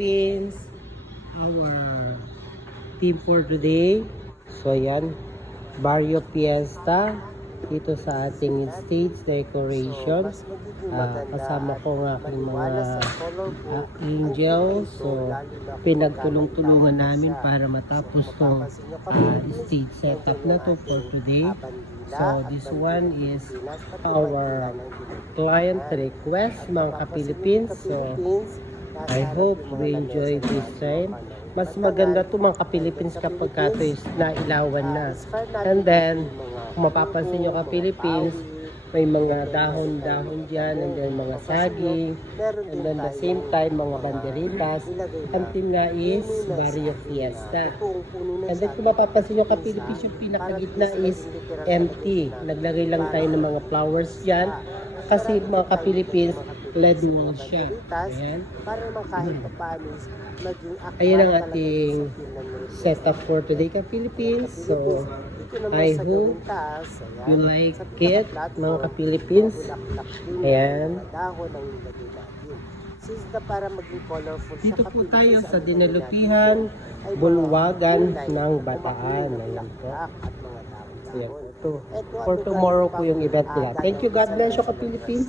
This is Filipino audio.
Philippines, our team for today. So ayan, Barrio Fiesta dito sa ating stage decoration. Kasama ko ng aking mga angels. So pinagtulong-tulungan namin para matapos tong stage setup na to for today. So this one is our client request, mga ka-Philippines. So I hope we enjoy this time. Mas maganda to mga ka-Philippines kapag ito is nailawan na. And then, kung mapapansin nyo ka-Philippines, may mga dahon-dahon dyan, and then mga saging, and then the same time, mga banderitas. Ang team nga is Barrio Fiesta. And then, kung mapapansin nyo ka-Philippines, yung pinakagitna is empty. Naglagay lang tayo ng mga flowers dyan. Kasi mga ka-Philippines, LED wall siya. Ayan. Ayan ang ating setup for today ka-Philippines. So, I hope you like it, mga ka-Philippines. Ayan. Dito po tayo sa Dinalupihan, Bulwagan ng Bataan. Ayan po. Ayan. Ito. For tomorrow po yung event nila. Thank you. God bless you, ka-Philippines.